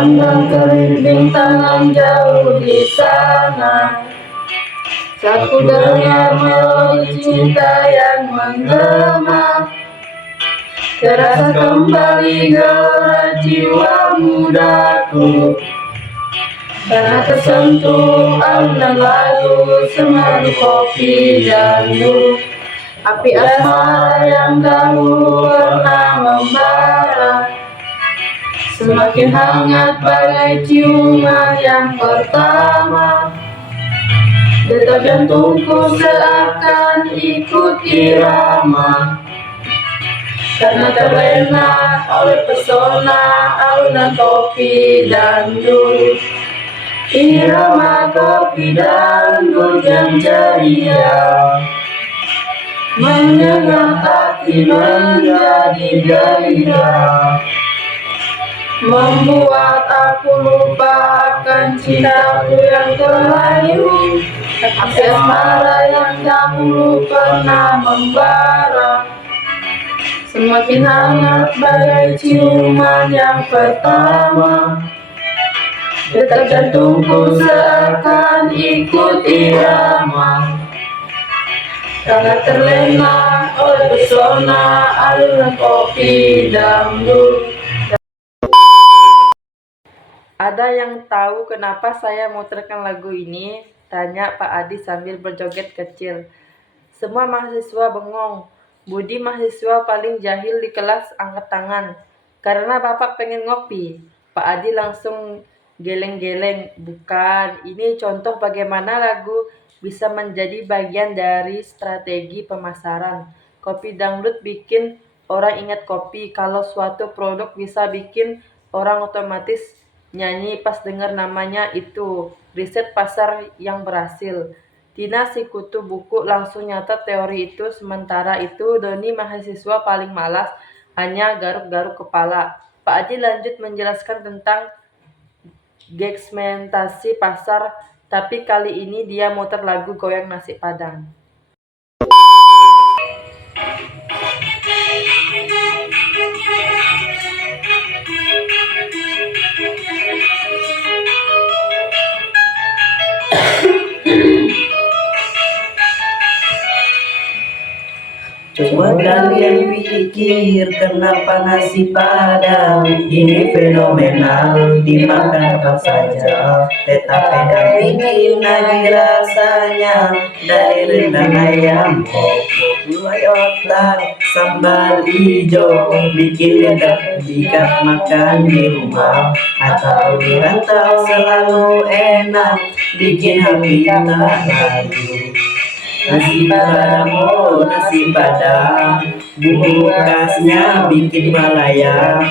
Pandang terik bintang jauh di sana, saat ku dengar melodi cinta yang menggema, terasa kembali gelora jiwa mudaku, karena tersentuh alunan lagu semeru kopi dangdut. Api asmara yang dahulu pernah membara, semakin hangat bagai ciuman yang pertama. Detak jantungku seakan ikut irama, karena terlena oleh pesona alunan kopi dangdut. Irama kopi dangdut yang ceria menyengat hati menjadi gairah, membuat aku lupa akan cintaku yang terlalu. Api asmara yang dahulu pernah membara, semakin hangat bagai ciuman yang pertama. Detak jantungku seakan ikut irama, karena terlena oleh pesona alunan kopi dangdut. Ada yang tahu kenapa saya muterkan lagu ini? Tanya Pak Adi sambil berjoget kecil. Semua mahasiswa bengong. Budi mahasiswa paling jahil di kelas angkat tangan. Karena Bapak pengen ngopi. Pak Adi langsung geleng-geleng. Bukan, ini contoh bagaimana lagu bisa menjadi bagian dari strategi pemasaran. Kopi dangdut bikin orang ingat kopi. Kalau suatu produk bisa bikin orang otomatis nyanyi pas dengar namanya, itu riset pasar yang berhasil. Tina si kutu buku langsung nyatat teori itu. Sementara itu Doni mahasiswa paling malas hanya garuk-garuk kepala. Pak Adi lanjut menjelaskan tentang segmentasi pasar, tapi kali ini dia muter lagu goyang nasi padang. Coba kalian pikir kenapa nasi padang ini fenomenal, dimakan kapan saja, tetap enak bikin lagi rasanya. Dari rendang ayam, gulai otak, sambal hijau, bikin lidah jika makan di rumah atau di rantau selalu enak, bikin hati tak ragu. Nasi padang, oh nasi padang, bumbu khasnya bikin melayang.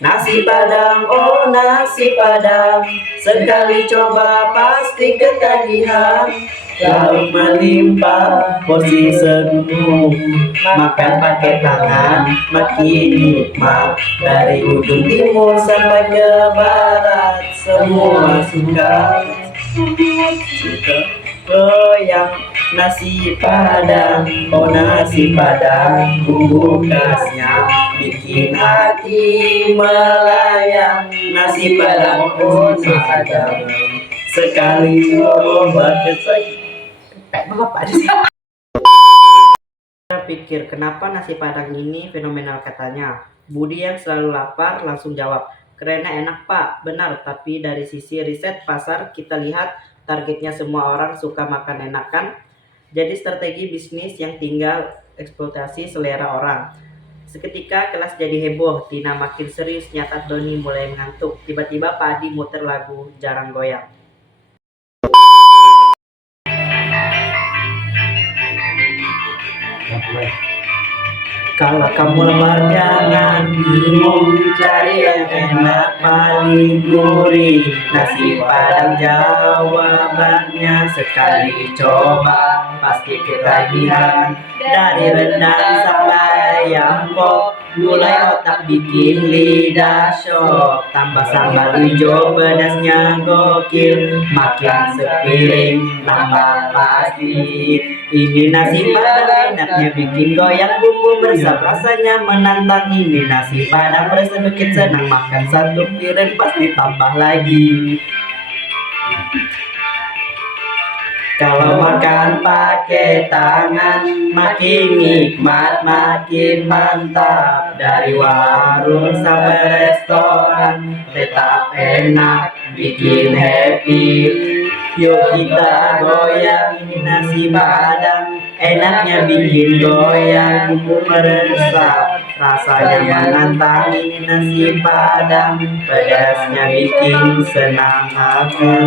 Nasi padang, oh nasi padang, sekali coba pasti ketagihan. Lauk melimpah, porsi sepenuh, makan pakai tangan, makin nikmat. Dari ujung timur sampai ke barat, semua suka. Goyang nasi padang, oh nasi padang, bumbu khasnya bikin hati melayang. Nasi padang, oh nasi padang, sekali coba Pikir kenapa nasi padang ini fenomenal katanya. Budi yang selalu lapar langsung jawab, kerennya enak Pak, benar, tapi dari sisi riset pasar kita lihat targetnya semua orang suka makan enak kan. Jadi strategi bisnis yang tinggal eksploitasi selera orang. Seketika kelas jadi heboh, Tina makin serius, nyatat Doni mulai ngantuk. Tiba-tiba Pak Adi muter lagu Jarang Goyang. Kalau kamu lapar jangan bingung, cari yang enak paling gurih. Nasi padang jawabannya, sekali coba pasti ketagihan. Dari rendang sampai ayam pop, gulai otak bikin lidah syok, tambah sambal hijau pedasnya gokil, makan sepiring tambah pasti. Ini nasi padang enaknya bikin goyang, bumbu meresap rasanya menantang. Ini nasi padang rasa bikin senang, makan satu piring pasti tambah lagi. Kalau makan pakai tangan makin nikmat, makin mantap. Dari warung sampai restoran tetap enak, bikin happy. Yuk kita goyang, ini nasi padang enaknya bikin goyang, bumbu meresap rasanya menantang. Ini nasi padang pedasnya bikin senang makan.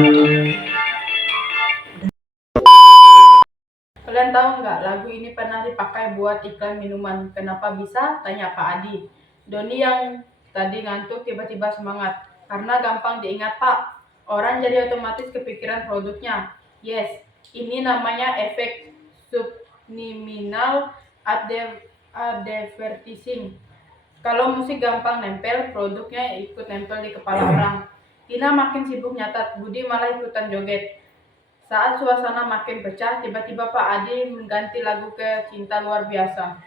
Kalian tahu nggak lagu ini pernah dipakai buat iklan minuman? Kenapa bisa? Tanya Pak Adi. Doni yang tadi ngantuk tiba-tiba semangat. Karena gampang diingat Pak. Orang jadi otomatis kepikiran produknya. Yes, ini namanya efek subliminal advertising. Kalau musik gampang nempel, produknya ikut nempel di kepala orang. Tina makin sibuk nyatat, Budi malah ikutan joget. Saat suasana makin pecah, tiba-tiba Pak Adi mengganti lagu ke Cinta Luar Biasa.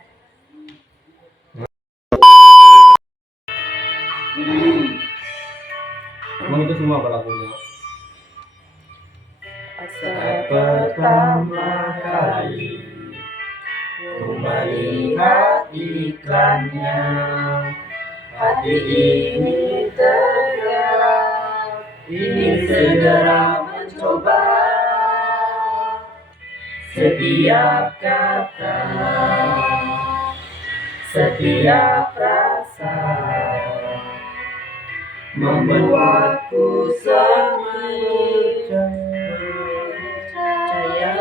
Emang itu semua apa lagunya? Saat pertama kali ku melihat iklannya, hati ini tergerak, ingin segera mencoba. Setiap kata, setiap rasa membuatku semakin percaya.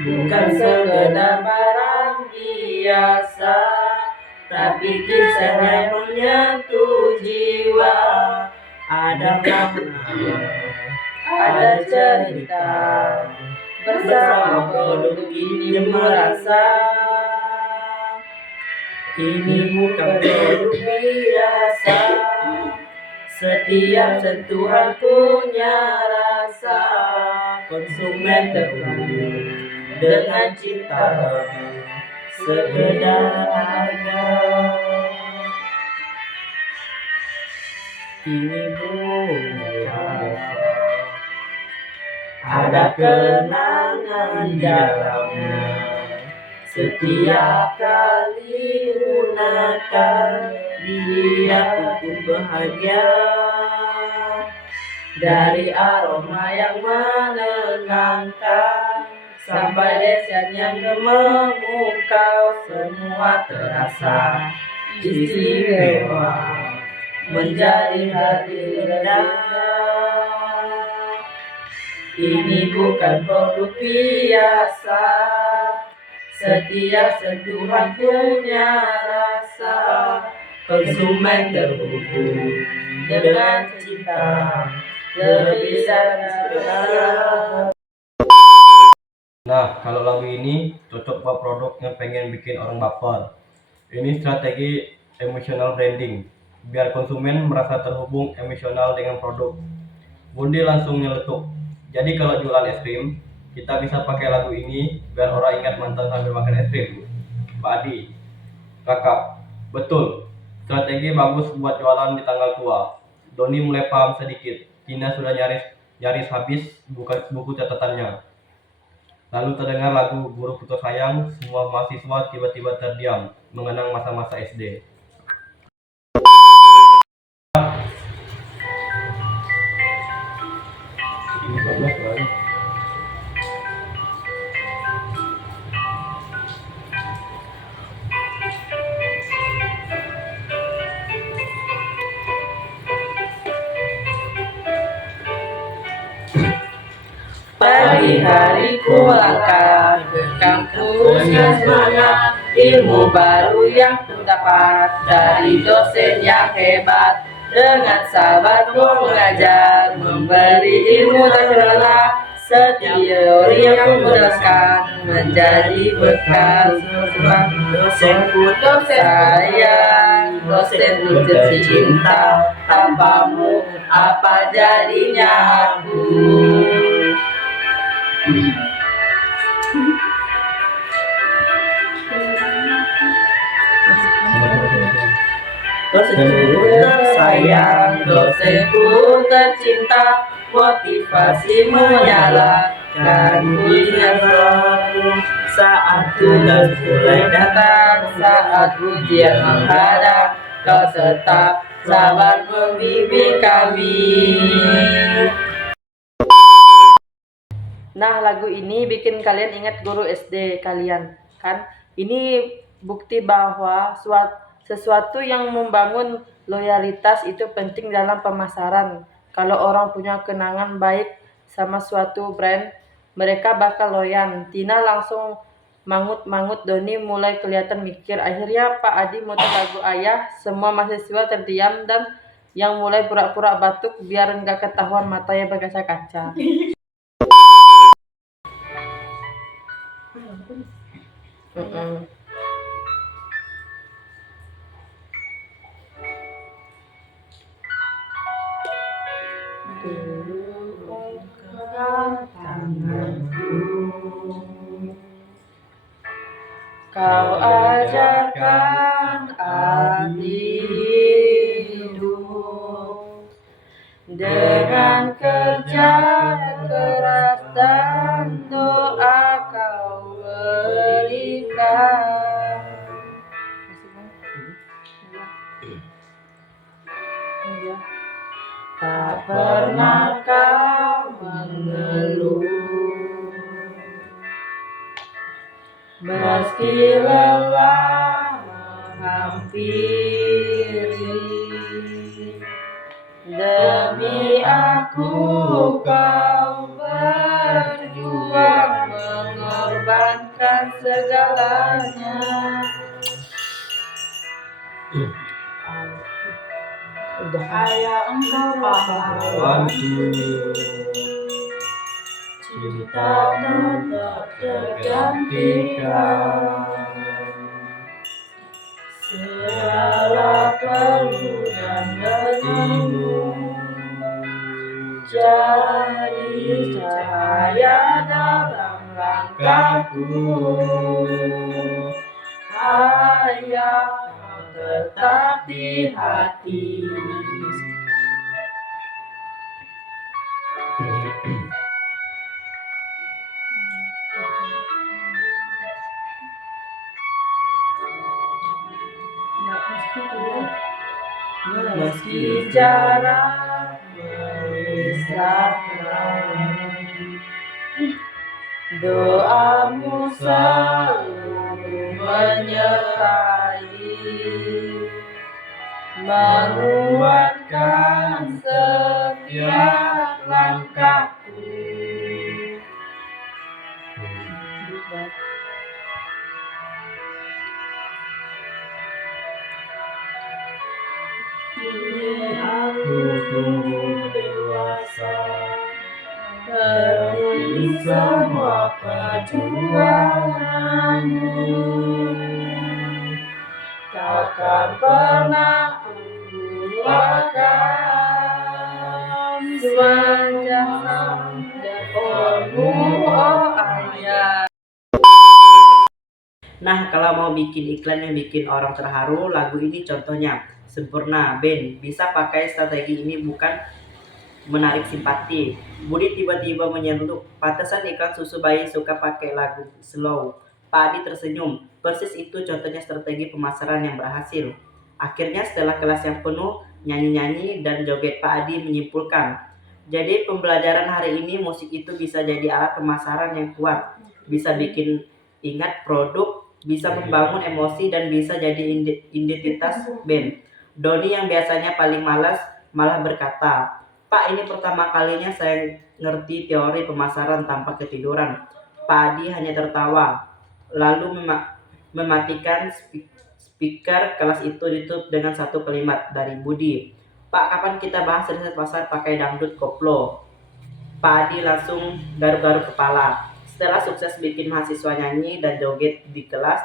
Bukan sekedar barang biasa, tapi kisahnya menyentuh jiwa. Ada makna, ada cerita, bersama produk ini merasa. Ini bukan produk biasa, setiap sentuhan punya rasa. Konsumen terhubung dengan cinta, sekedar harga. Ini bukan, ada kenangan di dalamnya. Setiap kali gunakan, dia pun bahagia. Dari aroma yang menenangkan sampai desen yang memukau, semua terasa istimewa, menjadi hati rendah. Ini bukan produk biasa, setiap sentuhan punya rasa. Konsumen terhubung dengan cinta, lebih dari sekedar. Nah, kalau lagu ini cocok buat produk yang pengen bikin orang baper. Ini strategi emotional branding, biar konsumen merasa terhubung emosional dengan produk. Bundi langsung nyeletuk. Jadi kalau jualan es krim, kita bisa pakai lagu ini biar orang ingat mantan sambil makan es krim. Pak Adi, Kakak, betul. Strategi bagus buat jualan di tanggal tua. Doni mulai paham sedikit. Tina sudah nyaris habis buku catatannya. Lalu terdengar lagu Guru Putus Sayang. Semua mahasiswa tiba-tiba terdiam, mengenang masa-masa SD. Pagi hari ku melangkah ke kampus dengan semangat, ilmu baru yang ku dapat dari dosen yang hebat. Dengan sahabat ku mengajar, memberi ilmu tak lelah. Setiap teori yang berdasarkan menjadi bekal sebab dosenku sayang, dosenku tercinta, tanpamu apa jadinya aku. Dosenku tersayang, dosenku tercinta, motivasimu nyalakan ingat selalu saat tugas mulai datang, saat ujian menghadang, kau tetap sabar membimbing kami. Nah, lagu ini bikin kalian ingat guru SD kalian, kan? Ini bukti bahwa sesuatu yang membangun loyalitas itu penting dalam pemasaran. Kalau orang punya kenangan baik sama suatu brand, mereka bakal loyal. Tina langsung mangut-mangut, Doni mulai kelihatan mikir. Akhirnya Pak Adi muter lagu Ayah, semua mahasiswa terdiam dan yang mulai pura-pura batuk biar nggak ketahuan matanya berkaca-kaca. Kau ajarkan arti hidup dengan kerja keras dan doa kau berikan. Tak pernah kau mengeluh, meski lelah menghampiri. Demi aku kau berjuang, mengorbankan segalanya. Ayah engkau pahlawanku, cinta tetap tergantikan. Segala perlu dan letihmu jadi cahaya dalam langkahku. Ayah, kau tetap di hati. Meski jarak memisahkan, doamu selalu menyertai, menguatkan setiap langkahku. Kini aku tumbuh dewasa, beri semua perjuanganmu. Takkan pernah ku lupakan sepanjang jalanmu, oh ayah. Nah, kalau mau bikin iklan yang bikin orang terharu, lagu ini contohnya. Sempurna Band bisa pakai strategi ini, bukan menarik simpati. Budi tiba-tiba menyeruduk, pantesan iklan susu bayi suka pakai lagu slow. Pak Adi tersenyum, persis itu contohnya strategi pemasaran yang berhasil. Akhirnya setelah kelas yang penuh nyanyi-nyanyi dan joget, Pak Adi menyimpulkan, jadi pembelajaran hari ini musik itu bisa jadi alat pemasaran yang kuat, bisa bikin ingat produk, bisa membangun emosi, dan bisa jadi identitas band. Doni yang biasanya paling malas malah berkata, Pak, ini pertama kalinya saya ngerti teori pemasaran tanpa ketiduran. Pak Adi hanya tertawa, lalu mematikan speaker kelas itu ditutup dengan satu kalimat dari Budi. Pak, kapan kita bahas riset pasar pakai dangdut koplo? Pak Adi langsung garuk-garuk kepala. Setelah sukses bikin mahasiswa nyanyi dan joget di kelas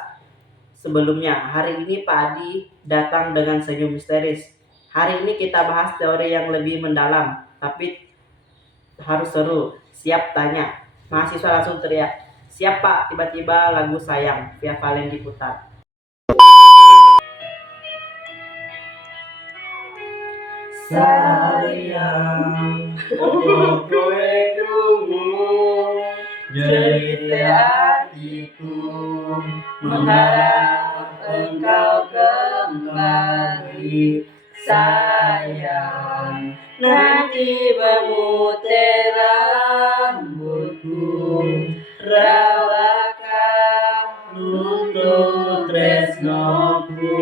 sebelumnya, hari ini Pak Adi datang dengan senyum misteris. Hari ini kita bahas teori yang lebih mendalam, tapi harus seru. Siap tanya? Mahasiswa langsung teriak. Siap Pak, tiba-tiba lagu Sayang Via Valen diputar. Sayang, oh kowe krungu jerit hatiku, mengharap engkau kembali. Sayang, nanti bermuter rambutku, rawakah nuntut tresnoku.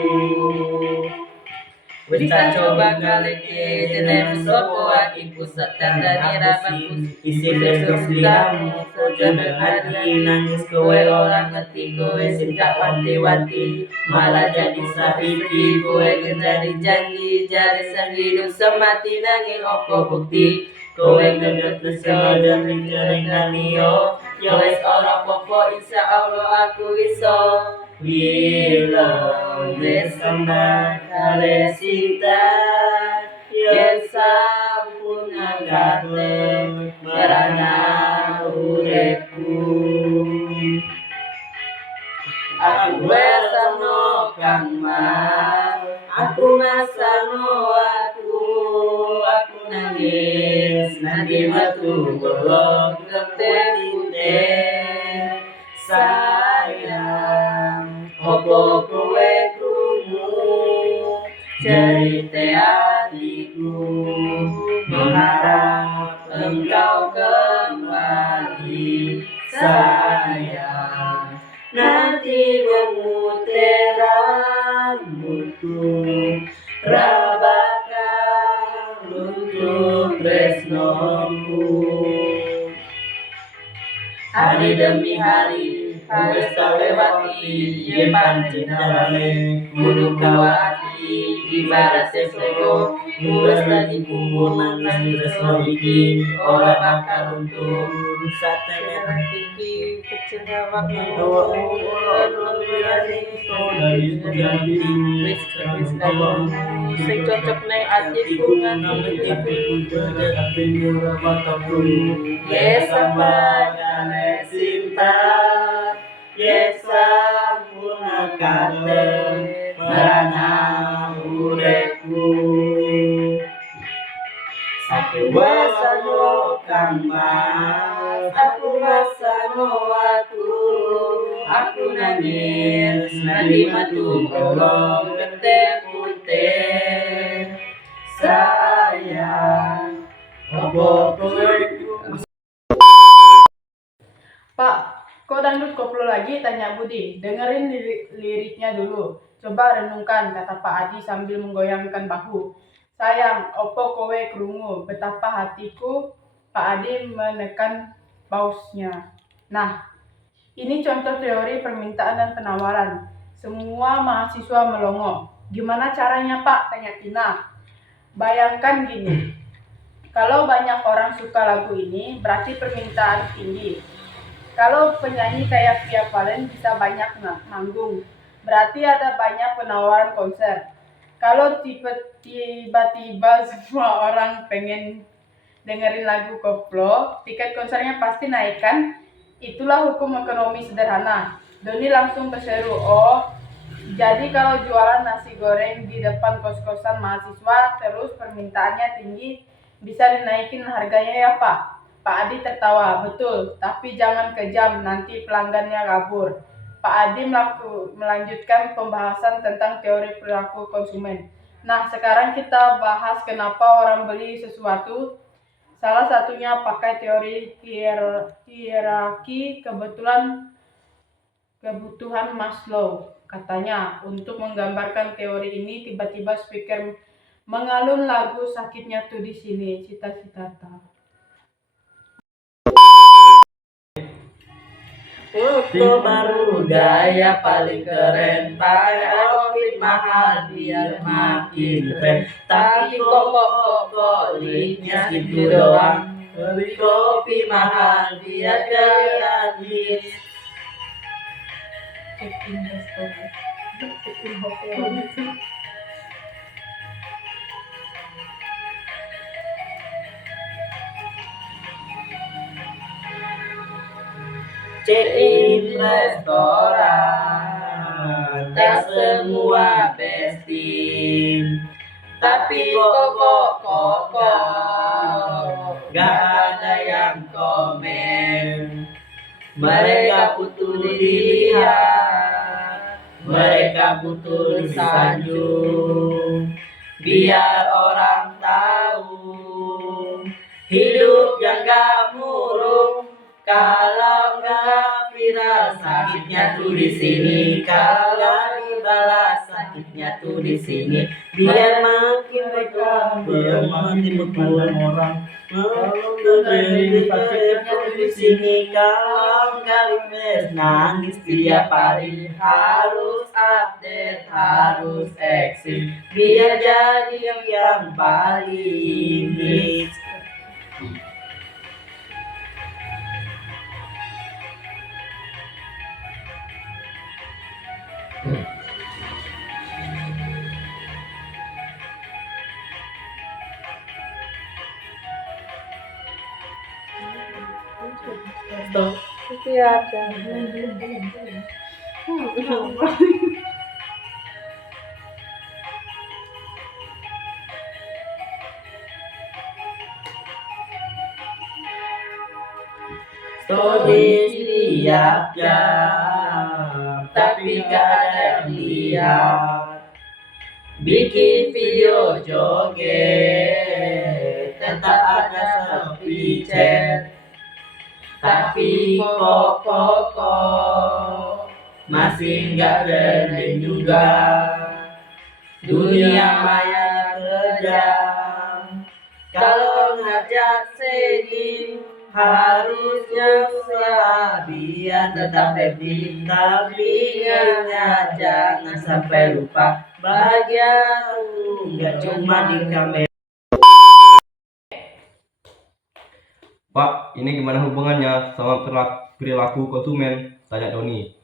Wis tak coba kaleke jeneng sopo atiku setan dan rabaku isi terus liramu sojo hati nangis kowe ora ngerti kowe sing tak wanti-wanti malah jadi saiki kowe ngendari janji jare sehidup semati nanging opo bukti kowe gendet bersama janji jaringan yo yo wis ora popo insyaallah aku iso. Bila bersama kale sinta yen sampun agate merana uripku. Aku bersama kang mas, aku masano aku nangis nanti metu bolong ketepute. Sayang, opo kowe krungu cerita hatiku, mengharap engkau kembali. Sayang, nanti memutar rambutku, rabakah runtuh tresnoku. Hari demi hari, wis tak lewati, yen pancen dalane kudu kawati, ibarat sesego, wis tadi kumpul nangis tresno iki, ora bakal runtuh. Satene Iki kecil awakmu wis kamu sing cocok nang atiku nganti Yes, sambagane cinta, yes, sampurna kate merana uripku. Aku wasano kang mas, aku wasano aku nangis nanti metu golong ketepute. Sayang, opo kowe Pak, kok dangdut koplo lagi? Tanya Budi. Dengerin liriknya dulu. Coba renungkan, kata Pak Adi sambil menggoyangkan bahu. Sayang, opo kowe krungu, betapa hatiku. Pak Adi menekan pausnya. Nah, ini contoh teori permintaan dan penawaran. Semua mahasiswa melongo. Gimana caranya Pak? Tanya Tina. Bayangkan gini, kalau banyak orang suka lagu ini, berarti permintaan tinggi. Kalau penyanyi kayak Via Valen bisa banyak manggung, berarti ada banyak penawaran konser. Kalau tiba-tiba semua orang pengen dengerin lagu koplo, tiket konsernya pasti naik kan? Itulah hukum ekonomi sederhana. Doni langsung berseru, oh, jadi kalau jualan nasi goreng di depan kos-kosan mahasiswa terus permintaannya tinggi, bisa dinaikin harganya ya Pak? Pak Adi tertawa, betul, tapi jangan kejam, nanti pelanggannya kabur. Pak Adi melanjutkan pembahasan tentang teori perilaku konsumen. Nah, sekarang kita bahas kenapa orang beli sesuatu. Salah satunya pakai teori hierarki kebutuhan Maslow. Katanya, untuk menggambarkan teori ini, tiba-tiba speaker mengalun lagu Sakitnya Tuh di Sini, cita-cita. Foto baru gaya paling keren, pakai outfit mahal biar makin keren. Tapi kok linknya segitu doang, Beli kopi mahal biar gratis. Check-in restoran. Check-in hotel. Check-in restoran, tak semua bestin. Tapi kok gak ada yang komen. Mereka butuh dilihat, mereka butuh disanjung, biar orang tahu hidup yang gak murung. Kalau gak viral sakitnya tuh di sini, kalau gak dibalas sakitnya tuh di sini. Biar makin berkembang, biar makin berkembang orang. Kalau sakitnya tuh di sini, kalau gak request nangis tiap hari. Harus update, harus eksis, biar jadi yang paling hits. Siap, jangan. Stories tiap jam, tapi gak ada yang lihat. Bikin video joget, tetap ada sepi chat. Tapi kok masih gak trending juga. Dunia maya kejam, kalau ngajak sedih harusnya usaha biar tetap happy. Tapi ingat jangan sampai lupa, bahagia tuh gak cuma di kamera. Pak, ini gimana hubungannya sama perilaku konsumen? Tanya Doni.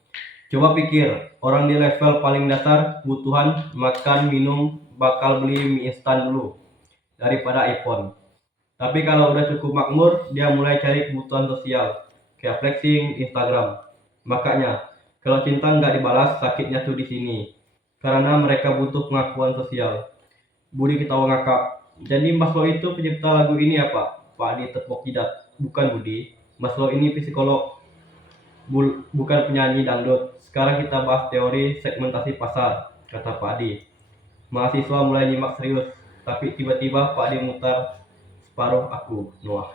Coba pikir, orang di level paling dasar kebutuhan makan, minum, bakal beli mie instan dulu daripada iPhone. Tapi kalau udah cukup makmur, dia mulai cari kebutuhan sosial, kayak flexing Instagram. Makanya, kalau cinta nggak dibalas, sakitnya tuh di sini. Karena mereka butuh pengakuan sosial. Budi ketawa ngakak. Jadi Maslow itu pencipta lagu ini ya Pak? Pak Adi tepuk tidak. Bukan Budi. Maslow ini psikolog, bukan penyanyi dangdut. Sekarang kita bahas teori segmentasi pasar, kata Pak Adi. Mahasiswa mulai nyimak serius, tapi tiba-tiba Pak Adi mutar separuh aku, Noah.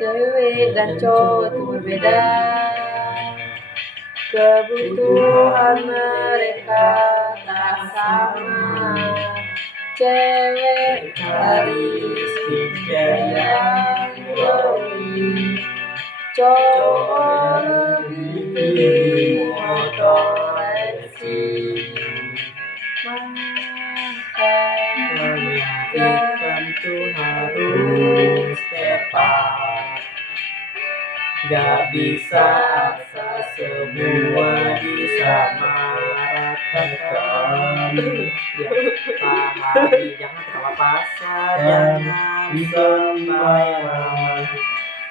Cewek dan cowok itu berbeda, kebutuhan mereka tak sama. Cewek cari skincare yang glowing, cowok lebih pilih motor racing. Ikan tuh harus tepat, gak bisa asal semua disamaratakan. Ya, pahami, jangan ketawa pasar, jangan sembarangan.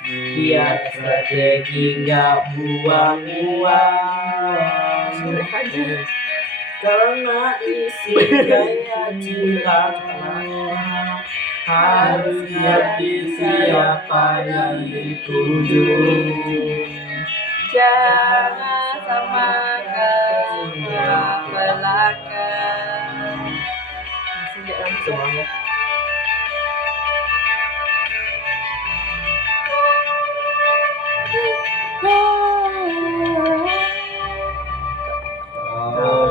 Biar strategi gak buang-buang. Karena isi gaya cinta harusnya di siapa yang dituju. Jangan samakan semua belakang. Sejak langsung ya.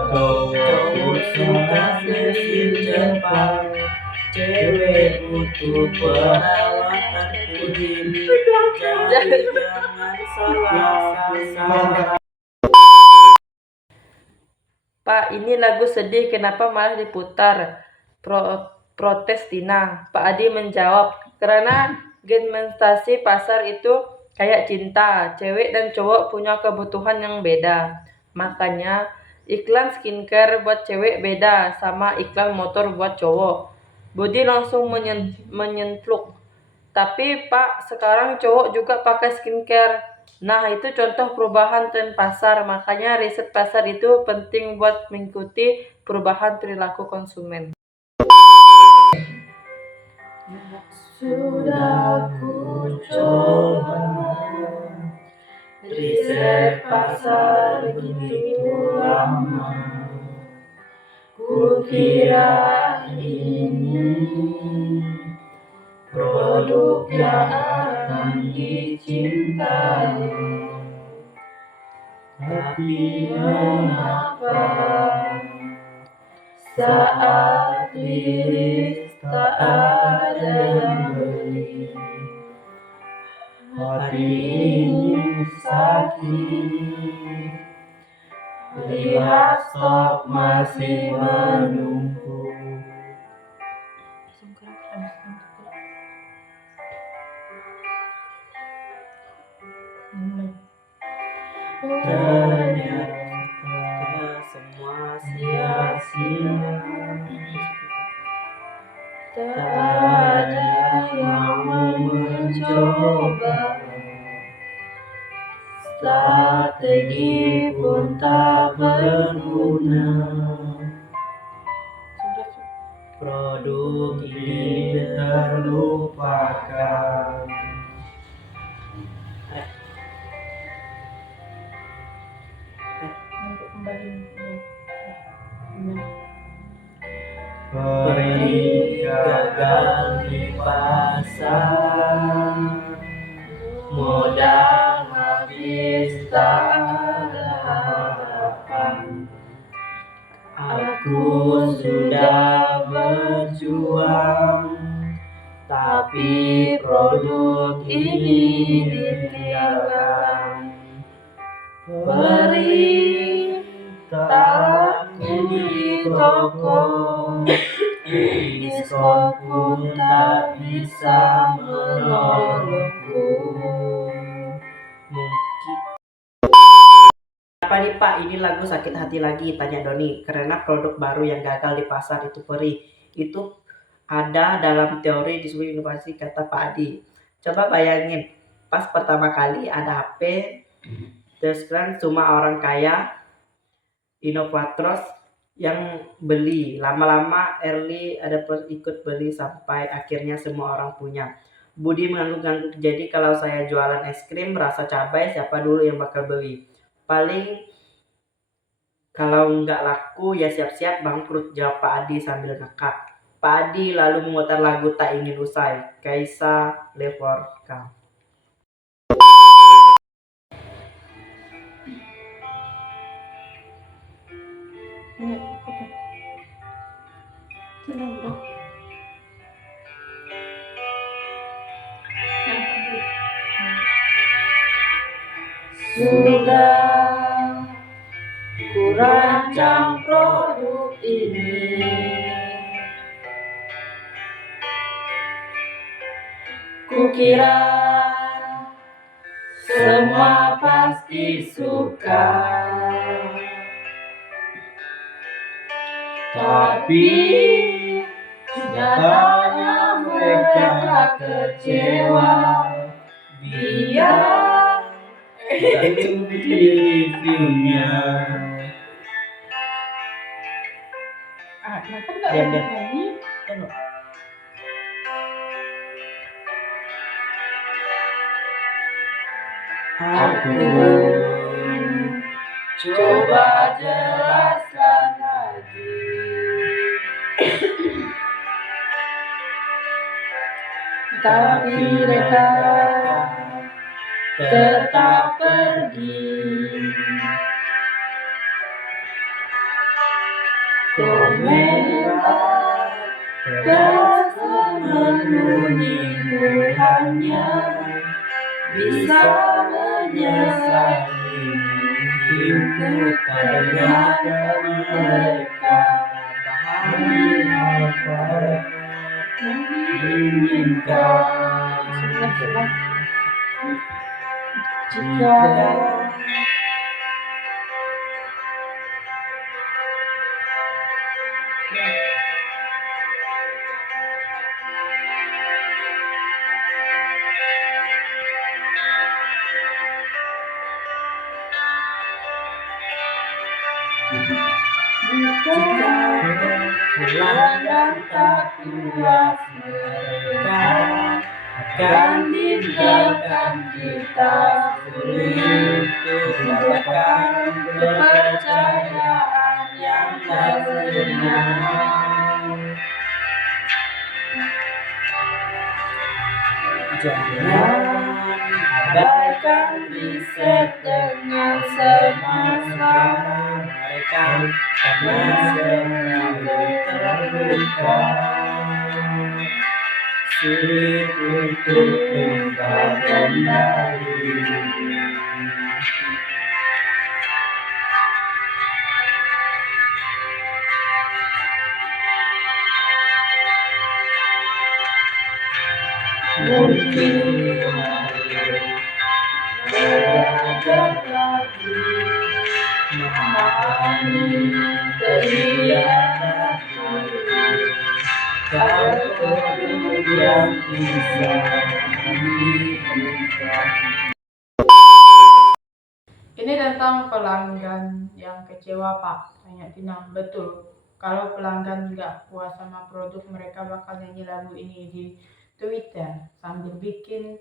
Cowok suka mesin cepat, cewek butuh perawatan kulit. Jadi jangan salah sasaran. Pak, ini lagu sedih, kenapa malah diputar? Protes Tina. Pak Adi menjawab, karena segmentasi pasar itu kayak cinta, cewek dan cowok punya kebutuhan yang beda. Makanya iklan skincare buat cewek beda sama iklan motor buat cowok. Budi langsung menyentluk. Tapi Pak, sekarang cowok juga pakai skincare. Nah, itu contoh perubahan tren pasar. Makanya riset pasar itu penting buat mengikuti perubahan perilaku konsumen. Sudah ku coba riset pasar begitu lama, ku kira ini produk yang akan dicintai, tapi mengapa saat liris tak ada yang beli? Hati ini sakit, lihat stok masih menumpuk. Ternyata semua sia-sia, tak ada yang mau mencoba. Strategi pun tak berguna, produk ini terlupakan. Peri gagal di pasar, modal habis tak ada harapan. Aku sudah berjuang, tapi produk ini ditinggalkan. Peri tak di toko, diskon pun tak bisa menolongku. Apa nih Pak, ini lagu sakit hati lagi, tanya Doni. Karena produk baru yang gagal di pasar itu peri. Itu ada dalam teori di sebuah inovasi, kata Pak Adi. Coba bayangin, pas pertama kali ada HP, terus kan cuma orang kaya, inovators yang beli. Lama-lama early ada ikut beli sampai akhirnya semua orang punya. Budi mengangguk-angguk, jadi kalau saya jualan es krim rasa cabai, siapa dulu yang bakal beli? Paling kalau nggak laku ya siap-siap bangkrut, jawab Pak Adi sambil ngekak. Pak Adi lalu memutar lagu Tak Ingin Usai, Kaisa Levorka. Sudah ku rancang produk ini, ku kira semua pasti suka, tapi nyatanya mereka kecewa. Dia Itu di reviewnya. Kenapa nggak Diam, ada diam. nyanyi? Aku coba jelaskan lagi, tapi mereka tetap pergi. Komentar terus memenuhiku, hanya bisa menyesali. dengarkan mereka, pahami apa yang diinginkan. Jika pelanggan tak puas, mereka akan tinggalkan kita. Sulit untuk mendapatkan kepercayaan yang tersenyum. Jangan abaikan riset dengan semasa mereka, karena selalu terbuka. Sulit untuk kembali kembali. Mungkin belajar lagi memahami keinginan dulu. Kalau produk yang bisa dibuka. Ini tentang pelanggan yang kecewa, Pak. Tanya Tina. Betul. Kalau pelanggan nggak puas sama produk, mereka bakal nyanyi lagu ini di Twitter sambil bikin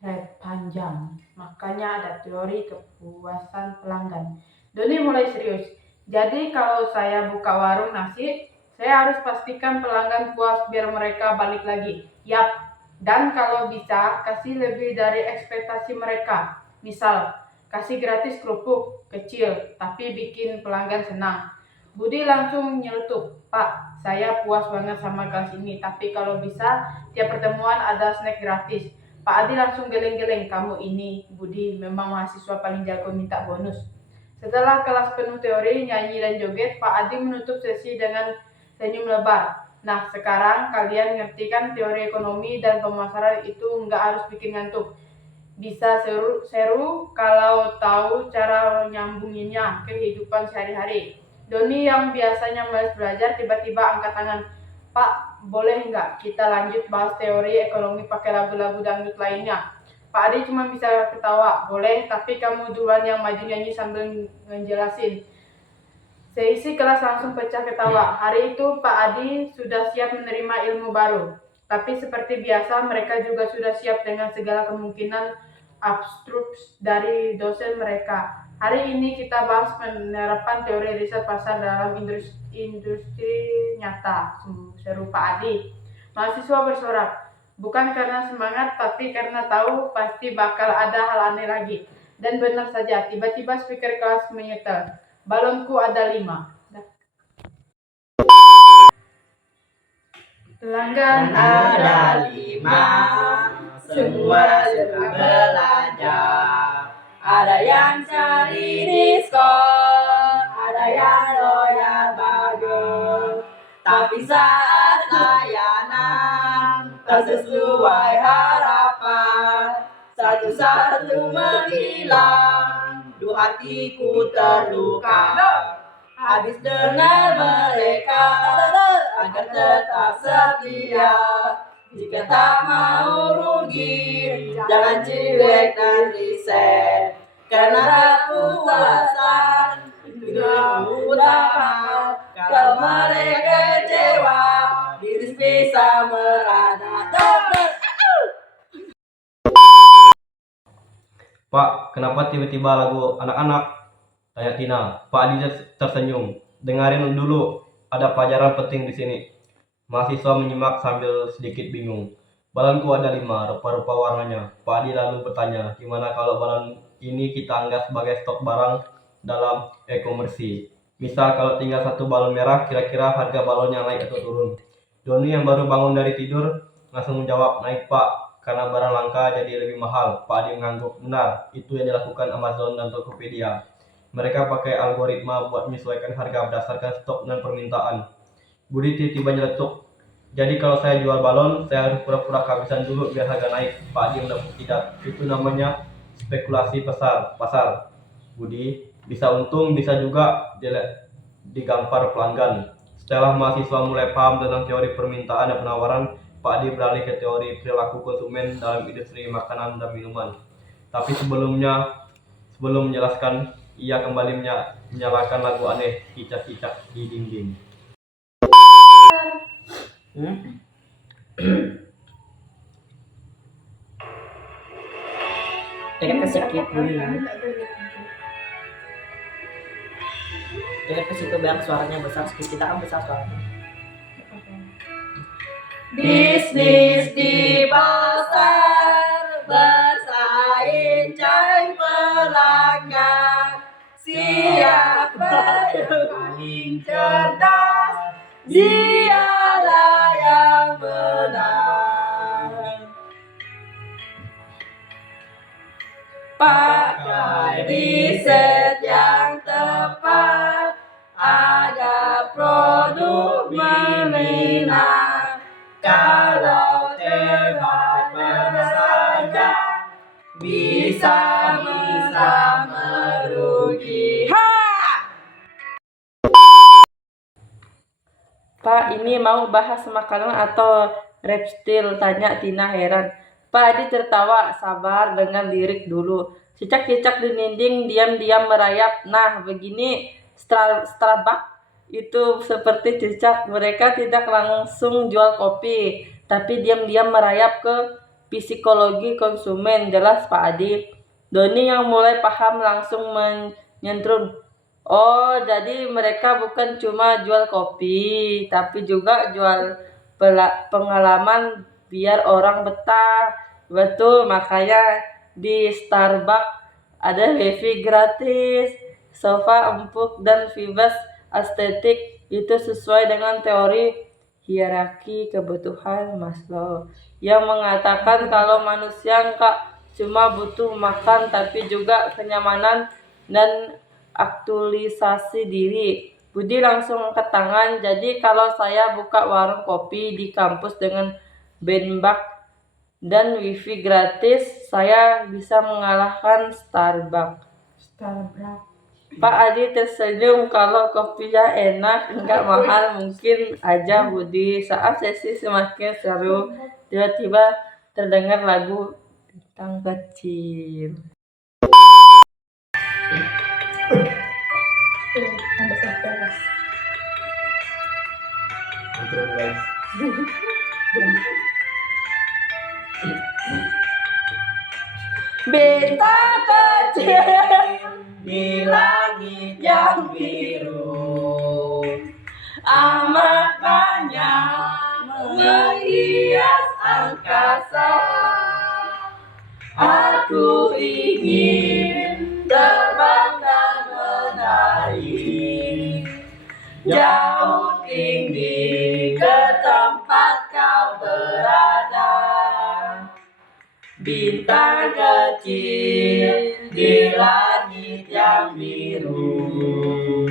thread panjang. Makanya ada teori kepuasan pelanggan. Doni mulai serius. Jadi kalau saya buka warung nasi, saya harus pastikan pelanggan puas biar mereka balik lagi. Yap. Dan kalau bisa, kasih lebih dari ekspektasi mereka. Misal, kasih gratis kerupuk kecil, tapi bikin pelanggan senang. Budi langsung nyeletuk, Pak, saya puas banget sama kelas ini, tapi kalau bisa tiap pertemuan ada snack gratis. Pak Adi langsung geleng-geleng, kamu ini, Budi, memang mahasiswa paling jago minta bonus. Setelah kelas penuh teori, nyanyi dan joget, Pak Adi menutup sesi dengan senyum lebar. Nah, sekarang kalian ngerti kan teori ekonomi dan pemasaran itu nggak harus bikin ngantuk. Bisa seru kalau tahu cara nyambunginnya ke kehidupan sehari-hari. Doni yang biasanya malas belajar tiba-tiba angkat tangan. Pak, boleh nggak kita lanjut bahas teori ekonomi pakai lagu-lagu dangdut lainnya? Pak Adi cuma bisa ketawa. Boleh, tapi kamu duluan yang maju nyanyi sambil ngejelasin. Seisi kelas langsung pecah ketawa. Hari itu Pak Adi sudah siap menerima ilmu baru. Tapi seperti biasa mereka juga sudah siap dengan segala kemungkinan abstrus dari dosen mereka. Hari ini kita bahas penerapan teori riset pasar dalam industri nyata. Seru Pak Adi. Mahasiswa bersorak. Bukan karena semangat, tapi karena tahu pasti bakal ada hal aneh lagi. Dan benar saja, tiba-tiba speaker kelas menyetel. Balonku ada 5. Pelanggan Ada 5, semua suka belajar. Ada yang cari diskon, ada yang loyal bagus. Tapi saat layanan tak sesuai harapan, satu-satu menghilang, hatiku terluka. Habis dengar mereka agar tetap setia. Jika tak mau rugi, jangan cuek dan riset. Karena kepuasan itu utama. Kalau mereka kecewa, bisnis bisa merana. Pak, kenapa tiba-tiba lagu anak-anak? Tanya Tina. Pak Adi tersenyum. Dengarin dulu, ada pelajaran penting di sini. Mahasiswa menyimak sambil sedikit bingung. Balonku ada 5, rupa-rupa warnanya. Pak Adi lalu bertanya, gimana kalau balon ini kita anggap sebagai stok barang dalam e-commerce? Misal kalau tinggal 1 balon merah, kira-kira harga balonnya naik atau turun? Doni yang baru bangun dari tidur langsung menjawab, naik Pak. Karena barang langka jadi lebih mahal. Pak Adi mengangguk. Benar, itu yang dilakukan Amazon dan Tokopedia. Mereka pakai algoritma buat menyesuaikan harga berdasarkan stok dan permintaan. Budi tiba-tiba nyeletuk. Jadi kalau saya jual balon, saya harus pura-pura kehabisan dulu biar harga naik. Pak Adi menepuk tidak. Itu namanya spekulasi pasar. Budi, bisa untung, bisa juga digampar pelanggan. Setelah mahasiswa mulai paham tentang teori permintaan dan penawaran, Pak Adi beralih ke teori perilaku konsumen dalam industri makanan dan minuman. Tapi sebelum menjelaskan, ia kembali menyalakan lagu aneh, cicak-cicak di dinding. Teka sedikit dulu ya. Teka ke situ biar suaranya besar sedikit. Kita kan besar suaranya. Bisnis di pasar bersaing cari pelanggan. Siapa yang paling cerdas, dialah yang menang. Pakai riset yang tepat agar produk meminang. Kalau tepat bersaing bisa merugi. Pak, ini mau bahas makanan atau reptil? Tanya Tina heran. Pak Adi tertawa, sabar dengan lirik dulu. Cicak-cicak di dinding diam-diam merayap. Nah, begini Starbucks itu seperti cicak. Mereka tidak langsung jual kopi, tapi diam-diam merayap ke psikologi konsumen. Jelas Pak Adi. Doni yang mulai paham langsung menyentrun. Oh, jadi mereka bukan cuma jual kopi, tapi juga jual pengalaman biar orang betah. Betul, makanya di Starbucks ada wifi gratis, sofa empuk, dan vibes estetik. Itu sesuai dengan teori hierarki kebutuhan Maslow yang mengatakan kalau manusia nggak cuma butuh makan, tapi juga kenyamanan dan aktualisasi diri. Budi langsung angkat tangan. Jadi kalau saya buka warung kopi di kampus dengan bandbag dan wifi gratis, saya bisa mengalahkan Starbucks. Pak Adi tersenyum. Kalau kopinya enak, nggak mahal, mungkin aja Budi. Saat sesi semakin seru, tiba-tiba terdengar lagu Bintang Kecil. Control guys. Bintang kecil di langit yang biru, amat banyak menghias angkasa. Aku ingin terbang dan menari jauh tinggi ke tempat kau berada. Bintang kecil di langit yang biru,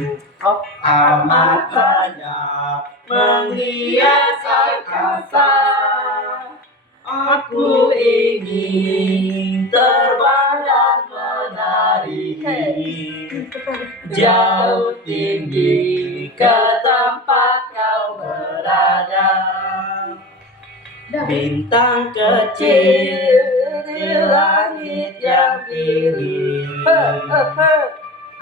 amat banyak menghias angkasa. Aku ingin terbang dan menari jauh tinggi ke tempat kau berada. Bintang kecil di langit yang biru,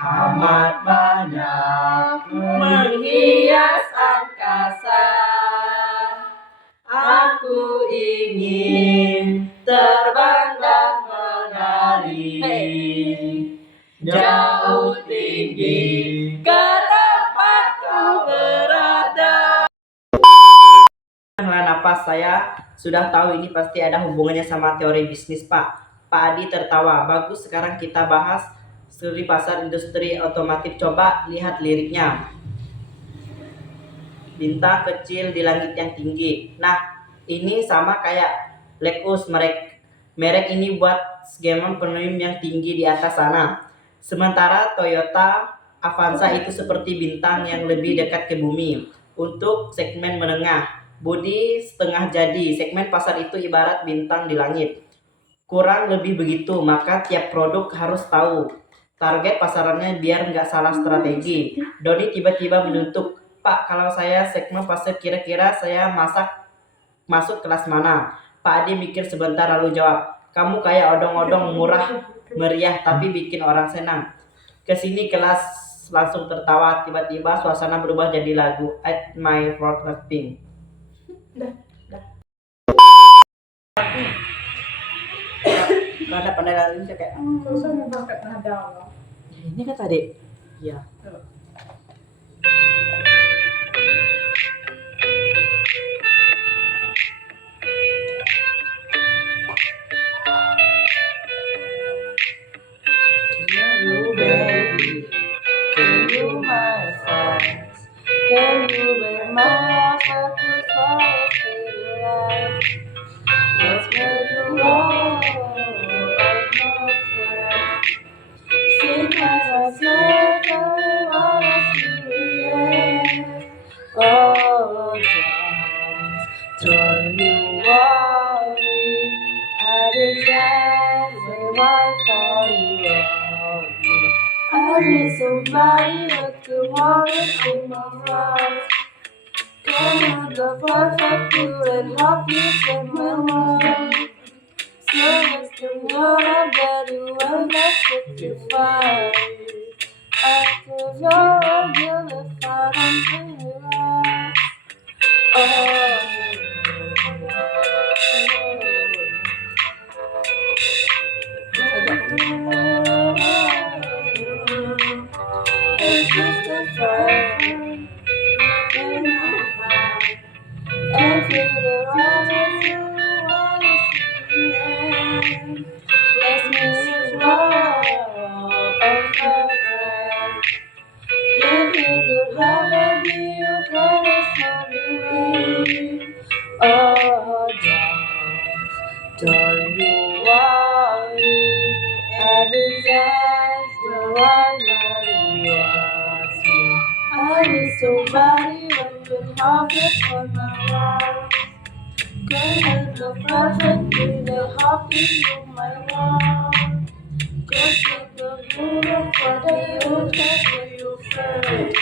amat banyak menghias angkasa. Aku ingin terbang dan menari jauh tinggi ke tempat kau berada. Menghela napas, saya sudah tahu ini pasti ada hubungannya sama teori bisnis, Pak. Pak Adi tertawa. Bagus, sekarang kita bahas studi pasar industri otomotif. Coba lihat liriknya. Bintang kecil di langit yang tinggi. Nah, ini sama kayak Lexus, merek ini buat segmen premium yang tinggi di atas sana. Sementara Toyota Avanza itu seperti bintang yang lebih dekat ke bumi. Untuk segmen menengah, Budi setengah jadi. Segmen pasar itu ibarat bintang di langit. Kurang lebih begitu, maka tiap produk harus tahu target pasarannya biar nggak salah strategi. Doni tiba-tiba menyuntuk, Pak, kalau saya segmen pasar kira-kira saya masuk kelas mana? Pak Adi mikir sebentar lalu jawab, kamu kayak odong-odong murah meriah tapi bikin orang senang. Kesini kelas langsung tertawa, tiba-tiba suasana berubah jadi lagu At My Favorite Thing. Kalau ada pandai lalu kayak Susah mau berangkat nada loh. Ini kan tadi. ya. Can you my friends? Can you be my heart to follow city light? Let's make the world of my friends. Sing as I say, I see it. Oh, don't you worry. I will just survive for you. I need somebody to hold it in my arms. Come on, the perfect you and help you save my life. So much to know that you are not fit to fight. After your you'll find something you like. It's just a friend. And feel the right you wanna see. Let's make it love of friend. If you could have a you can find me. Oh, don't you worry. Everything's the right way you want me. I need somebody who can help it for my life. Couldn't the perfect be the happy in my life. Cause you're the moon for the you can you first.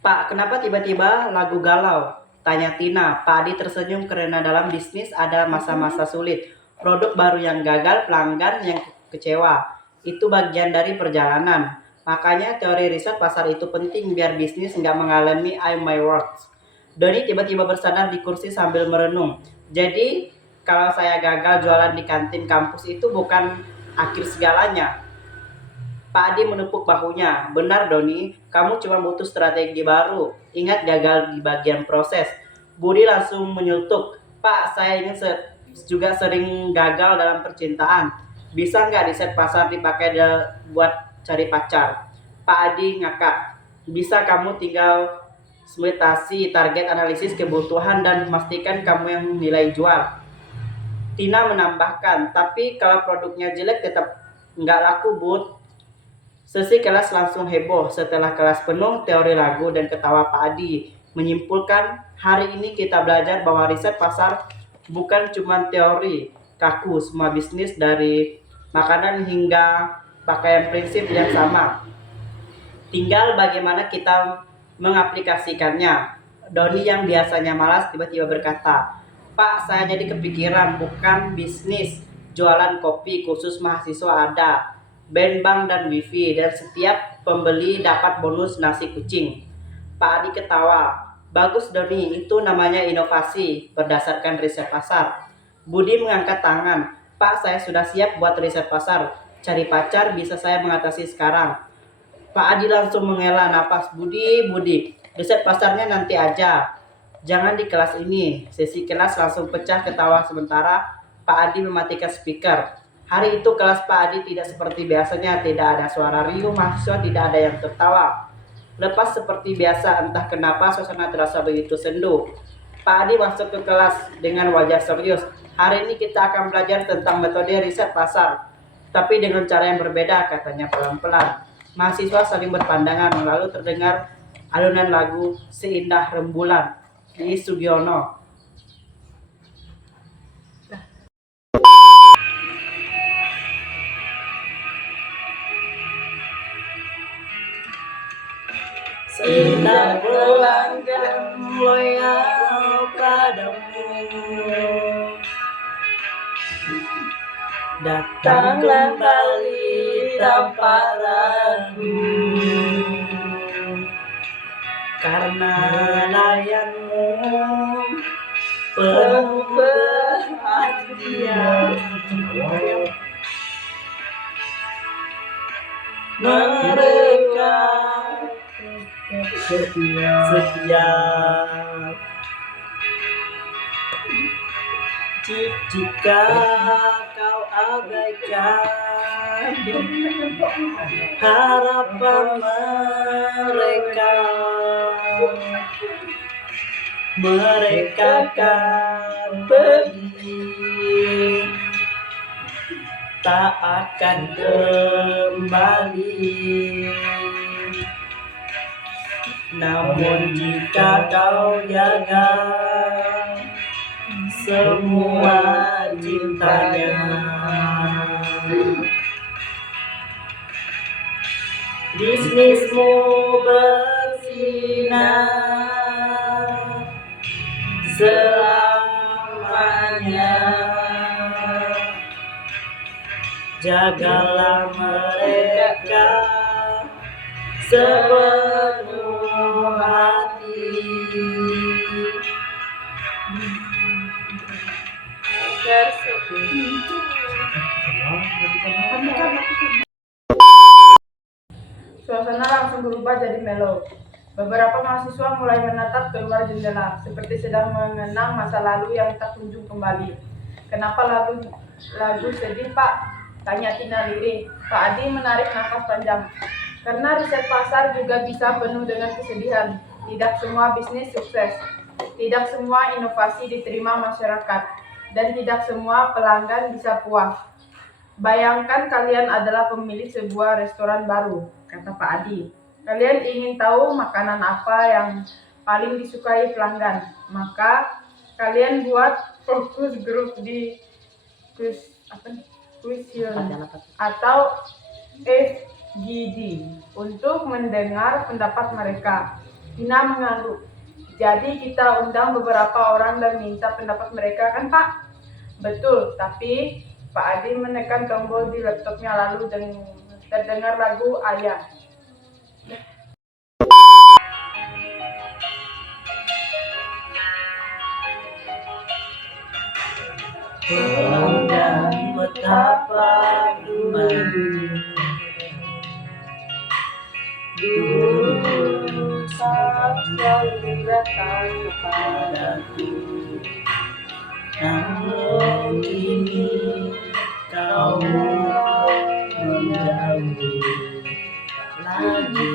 Pak, kenapa tiba-tiba lagu galau? Tanya Tina. Pak Adi tersenyum karena dalam bisnis ada masa-masa sulit. Produk baru yang gagal, pelanggan yang kecewa. Itu bagian dari perjalanan. Makanya teori riset pasar itu penting biar bisnis nggak mengalami I my words. Doni tiba-tiba bersandar di kursi sambil merenung. Jadi, kalau saya gagal jualan di kantin kampus itu bukan akhir segalanya. Pak Adi menepuk bahunya. Benar Doni, kamu cuma butuh strategi baru. Ingat gagal di bagian proses. Budi langsung menyeletuk. Pak, saya ini juga sering gagal dalam percintaan. Bisa nggak riset pasar dipakai buat cari pacar? Pak Adi ngakak. Bisa, kamu tinggal simulasi target analisis kebutuhan dan memastikan kamu yang nilai jual. Tina menambahkan, tapi kalau produknya jelek tetap nggak laku, Bud. Sesi kelas langsung heboh. Setelah kelas penuh teori lagu dan ketawa Pak Adi menyimpulkan, hari ini kita belajar bahwa riset pasar bukan cuma teori kaku. Semua bisnis dari makanan hingga pakaian prinsip yang sama. Tinggal bagaimana kita mengaplikasikannya. Doni yang biasanya malas tiba-tiba berkata, Pak, saya jadi kepikiran, bukan bisnis jualan kopi khusus mahasiswa ada. Band bank dan wifi, dan setiap pembeli dapat bonus nasi kucing. Pak Adi ketawa. Bagus Doni, itu namanya inovasi berdasarkan riset pasar. Budi mengangkat tangan. Pak, saya sudah siap buat riset pasar. Cari pacar bisa saya mengatasi sekarang. Pak Adi langsung menghela napas. Budi, riset pasarnya nanti aja. Jangan di kelas ini. Sesi kelas langsung pecah ketawa sementara Pak Adi mematikan speaker. Hari itu kelas Pak Adi tidak seperti biasanya, tidak ada suara riuh, mahasiswa tidak ada yang tertawa. Lepas seperti biasa, entah kenapa suasana terasa begitu sendu. Pak Adi masuk ke kelas dengan wajah serius. Hari ini kita akan belajar tentang metode riset pasar. tapi dengan cara yang berbeda, katanya pelan-pelan. Mahasiswa saling berpandangan, lalu terdengar alunan lagu Seindah Rembulan di Sugiono. Seindah pelanggan loyal padamu, datang kembali tanpa ragu, karena layanmu penuh bahagia. Mereka setia jika kau abaikan harapan mereka, mereka akan pergi, tak akan kembali. Namun jika kau jaga semua cintanya, bisnismu bersinar selamanya. Jagalah mereka sepenuh hati, Agar sepi. Suasana langsung berubah jadi melo. Beberapa mahasiswa mulai menatap keluar jendela, seperti sedang mengenang masa lalu yang tak kunjung kembali. Kenapa lagu sedih, Pak? Tanya Tina Liri. Pak Adi menarik nafas panjang. Karena riset pasar juga bisa penuh dengan kesedihan. Tidak semua bisnis sukses. Tidak semua inovasi diterima masyarakat. Dan tidak semua pelanggan bisa puas. Bayangkan kalian adalah pemilik sebuah restoran baru, kata Pak Adi. Kalian ingin tahu makanan apa yang paling disukai pelanggan. Maka kalian buat fokus group di Quizizz atau FGD untuk mendengar pendapat mereka. Tina mengangguk. Jadi kita undang beberapa orang dan minta pendapat mereka, kan Pak? Betul, tapi Pak Adi menekan tombol di laptopnya lalu terdengar lagu Ayah. Pelanggan betapa dulu selalu datang kepadaku, namun kini kau menjauh lagi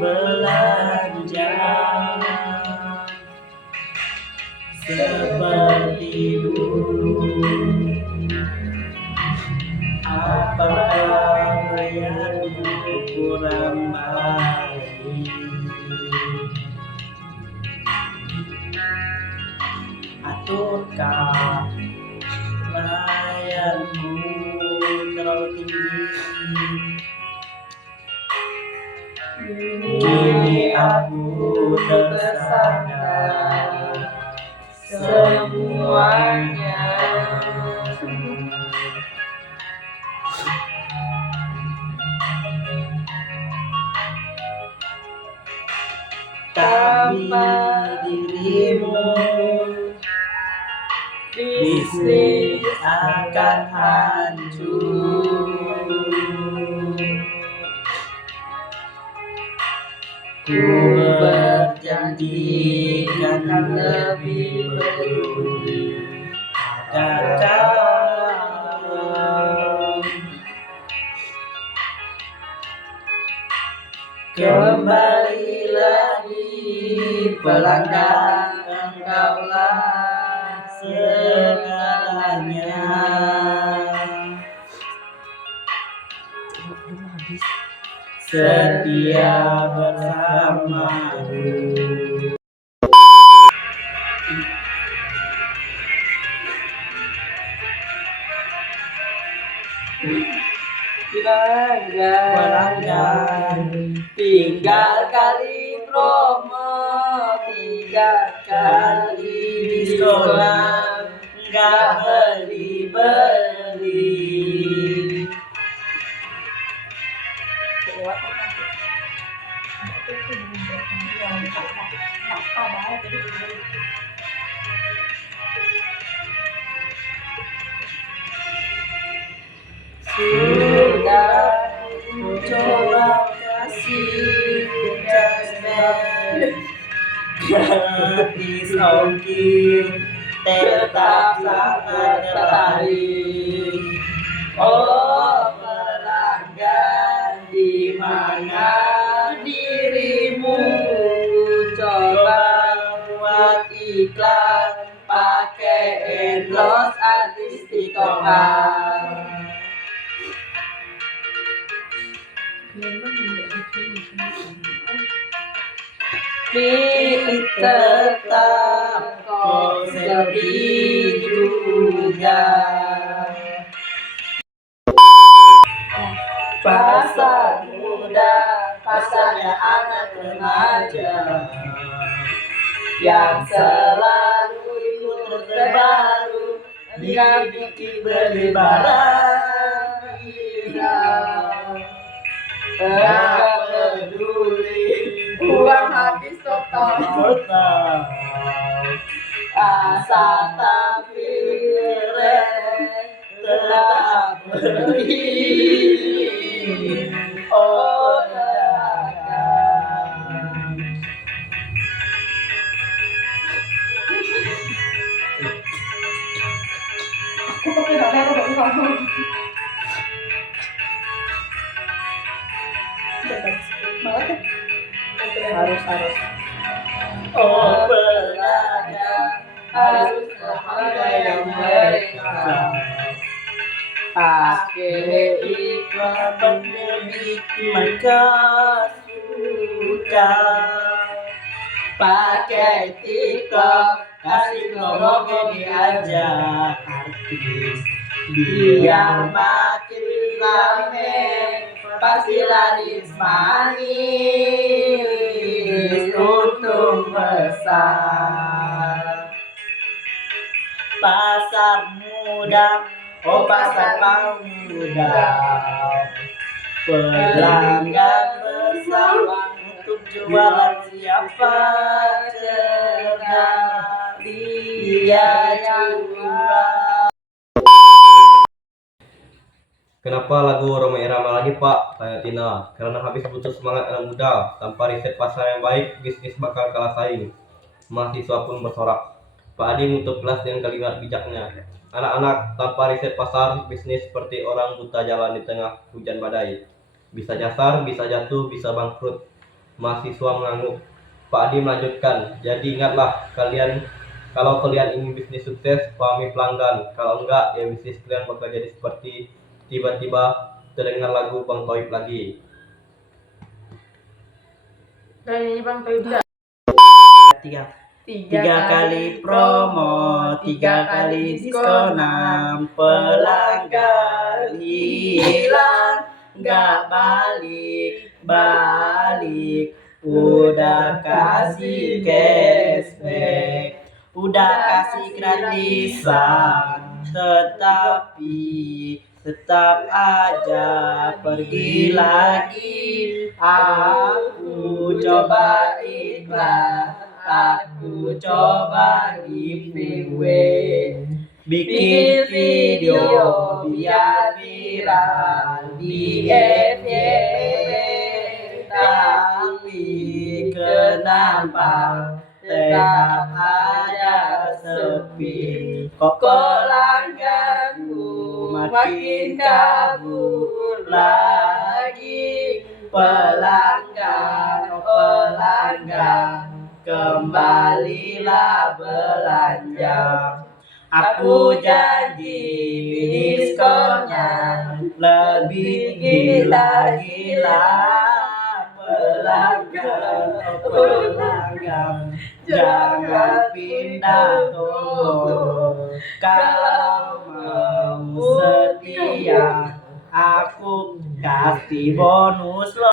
belanja seperti dulu. Apakah layanmu kurang baik? Ataukah layanmu terlalu tinggi? Kini aku tersadar semuanya. Tapi dirimu bisnis akan hancur. Ku berjanji kan lebih peduli agar kau kembali lagi. Pelanggan, engkaulah segalanya. setia bersamamu. Pelanggan tinggal kali promo, 3 kali diskonan, nggak beli-beli. Sudah ku coba kasih cashback, gratis ongkir, tetap sangat tertarik. Oh pelanggan, di mana dirimu? Coba buat iklan, pakai endorse artis TikTokan. Tetap kok sepi juga. Pasar muda, pasarnya anak remaja yang selalu ikut terbaru, dikit-dikit beli barang. Gak peduli Uang habis total. asal tampil keren, tetap beli. Oh pedagang, Aku pakai data baru kamu. Harus. oh pedagang, harus menghargai mereka. Pakai iklan pandemik mereka suka. Pakai TikTok, kasih promo diajak artis, biar makin rame, pasti laris manis, untung besar. Pasar muda, oh pasar muda, pelanggan bersama untuk jualan siapa cerdas, dia yang jual. Kenapa lagu Roma Irama lagi Pak? Tanya Tina. Karena habis butuh semangat anak muda. Tanpa riset pasar yang baik, bisnis bakal kalah saing. Mahasiswa pun bersorak. Pak Adi menutup kelas dengan kalimat bijaknya. Anak-anak, tanpa riset pasar, bisnis seperti orang buta jalan di tengah hujan badai. Bisa nyasar, bisa jatuh, bisa bangkrut. Mahasiswa mengangguk. Pak Adi melanjutkan. Jadi ingatlah kalau kalian ingin bisnis sukses, pahami pelanggan. Kalau enggak, ya bisnis kalian bakal jadi seperti tiba-tiba terdengar lagu Bang Toib lagi. Dan ini Bang Toib juga. Tiga kali promo, 3 kali diskonan, pelanggan hilang, nggak balik. Udah kasih cashback, udah kasih gratisan, tetapi tetap aja pergi lagi. Aku coba iklan, aku coba giveaway, bikin video biar viral di FYP, tapi kenapa tetap aja sepi? Kok pelangganku makin kabur lagi? Pelanggan, kembalilah belanja. Aku janji diskonnya lebih gila-gila. Pelanggan jangan pindah toko. Kalau mau setia aku kasih bonus lo.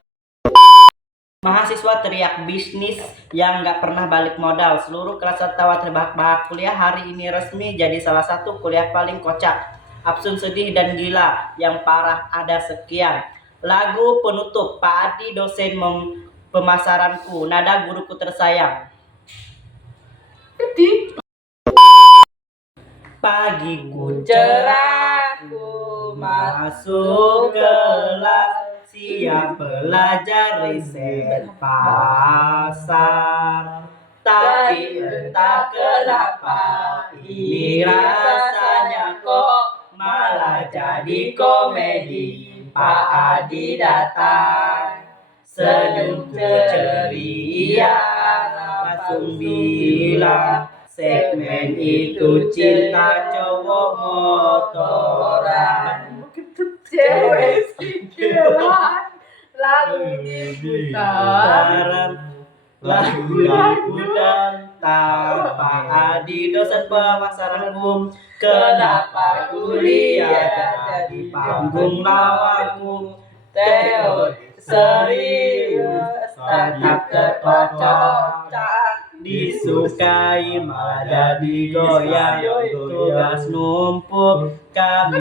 Mahasiswa teriak bisnis yang nggak pernah balik modal. Seluruh kelas tertawa terbahak-bahak. Kuliah hari ini resmi jadi salah satu kuliah paling kocak. Absurd, sedih, dan gila. Yang parah ada sekian. Lagu penutup Pak Adi, dosen pemasaranku. Nada guruku tersayang. Pagiku cerah, ku masuk kelas, siap belajar riset pasar. Tapi entah kenapa ini rasanya kok malah jadi komedi. Pak Adi datang, senyum ceria, langsung bilang segmen itu cinta cowok motoran. Cewek sikilan lalu diputar. Lagu dan tanpa Adi, dosen pemasaranku. Kenapa kuliah jadi panggung lawanku? Teori serius tetap terkocok, disukai malah digoyang. Tugas numpuk kami